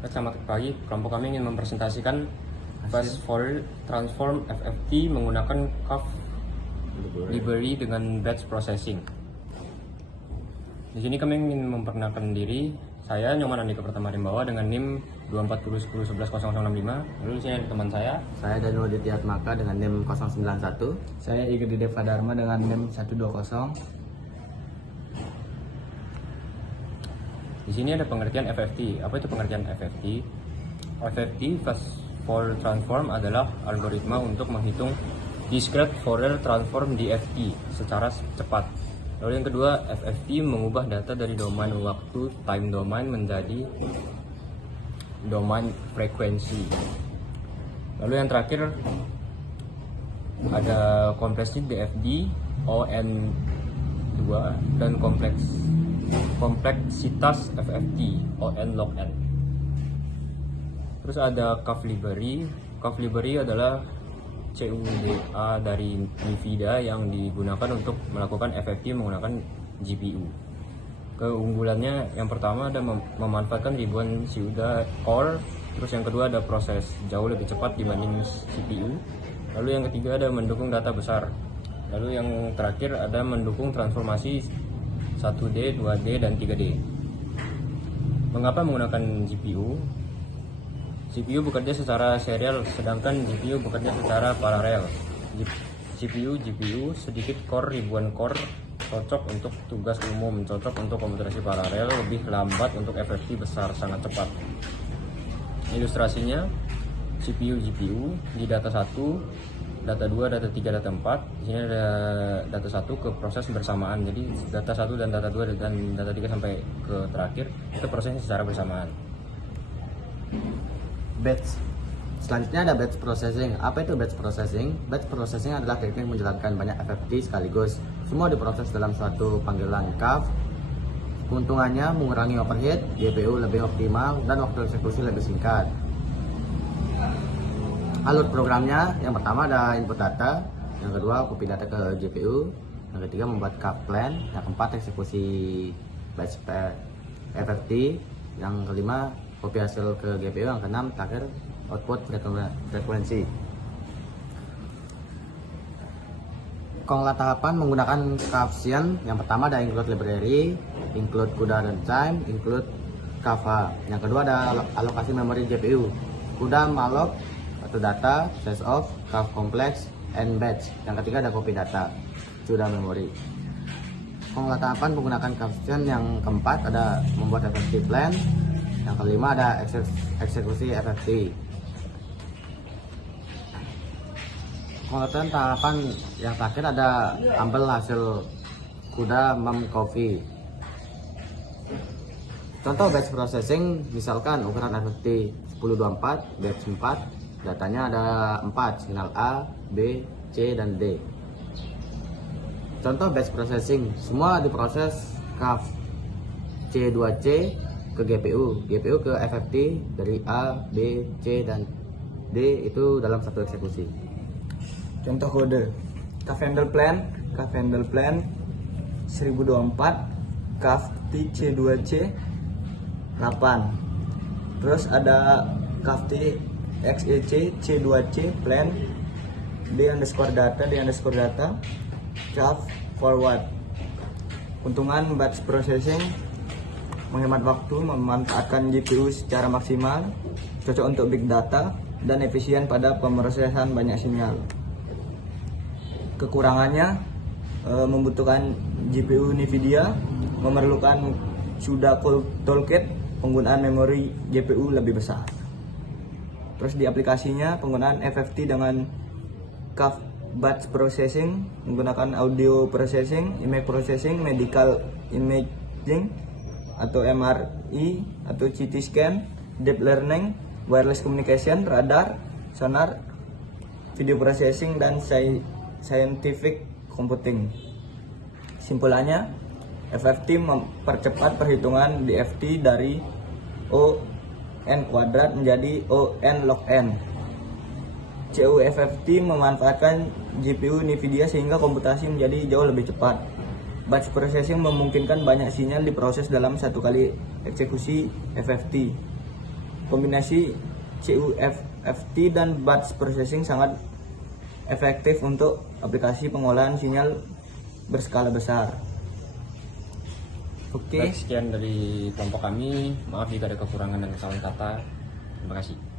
Selamat pagi, kelompok kami ingin mempresentasikan Fast Forward Transform FFT menggunakan CAF Library dengan batch processing. Di sini kami ingin memperkenalkan diri. Saya Nyoman Andika Pratama Rimbawa dengan NIM 24010110065. Lalu di sini ada teman saya. Saya Danul Ditya Atmaka dengan NIM 091. Saya Iga Deva Dharma dengan NIM 120. Di sini ada pengertian FFT. Apa itu pengertian FFT? FFT, Fast Fourier Transform, adalah algoritma untuk menghitung discrete Fourier Transform DFT secara cepat. Lalu yang kedua, FFT mengubah data dari domain waktu time domain menjadi domain frekuensi. Lalu yang terakhir ada kompleksitas DFD ON2 dan kompleksitas FFT ON log n. Terus ada CAF Library. CAF Library adalah CUDA dari NVIDIA yang digunakan untuk melakukan FFT menggunakan GPU. Keunggulannya yang pertama ada memanfaatkan ribuan CUDA core. Terus yang kedua ada proses jauh lebih cepat dibanding CPU. Lalu yang ketiga ada mendukung data besar. Lalu yang terakhir ada mendukung transformasi 1D, 2D, dan 3D. Mengapa menggunakan GPU? CPU bekerja secara serial, sedangkan GPU bekerja secara paralel. GPU sedikit core, ribuan core, cocok untuk tugas umum, cocok untuk komputasi paralel, lebih lambat untuk FFT besar, sangat cepat. Ilustrasinya, CPU GPU di data 1, data 2, data 3, data 4. Di sini ada data 1 ke proses bersamaan. Jadi data 1 dan data 2 dan data 3 sampai ke terakhir itu prosesnya secara bersamaan. Batch. Selanjutnya ada batch processing. Apa itu batch processing? Batch processing adalah teknik menjalankan banyak FFT sekaligus. Semua diproses dalam suatu panggilan CAF. Keuntungannya mengurangi overhead, GPU lebih optimal, dan waktu eksekusi lebih singkat. Alur programnya, yang pertama ada input data, yang kedua copy data ke GPU, yang ketiga membuat CAF plan, yang keempat eksekusi batch FFT, yang kelima copy hasil ke GPU, yang keenam terakhir output frekuensi. Konglah tahapan menggunakan CAFian. Yang pertama ada include library, include CUDA runtime, include CAFA. Yang kedua ada alokasi memori GPU, CUDA malloc atau data, size of, CAF complex, and batch. Yang ketiga ada copy data, CUDA memory. Konglah tahapan menggunakan CAFian. Yang keempat ada membuat FFT plan. Yang kelima ada eksekusi FFT. Pengertian tahapan yang terakhir ada ambil hasil CUDA memcopy. Contoh batch processing, misalkan ukuran FFT 1024, batch 4, datanya ada 4, sinyal A, B, C, dan D. Contoh batch processing, semua diproses CAF C2C ke GPU, GPU ke FFT dari A, B, C, dan D itu dalam satu eksekusi. Contoh kode CAF handle plan 1024, CAF C2C 8. Terus ada CAF XEC C2C plan D underscore data, CAF forward. Keuntungan batch processing: menghemat waktu, memanfaatkan GPU secara maksimal, cocok untuk big data, dan efisien pada pemrosesan banyak sinyal. Kekurangannya membutuhkan GPU NVIDIA, memerlukan CUDA toolkit, penggunaan memori GPU lebih besar. Terus di aplikasinya penggunaan FFT dengan CAF batch processing, menggunakan audio processing, image processing, medical imaging atau MRI atau CT scan, deep learning, wireless communication, radar, sonar, video processing, dan scientific computing. Simpulannya, FFT mempercepat perhitungan DFT dari ON kuadrat menjadi ON log n. CUFFT memanfaatkan GPU NVIDIA sehingga komputasi menjadi jauh lebih cepat. Batch processing memungkinkan banyak sinyal diproses dalam satu kali eksekusi FFT. Kombinasi CUFFT dan batch processing sangat efektif untuk aplikasi pengolahan sinyal berskala besar. Oke. Baik, sekian dari kelompok kami. Maaf jika ada kekurangan dan kesalahan kata. Terima kasih.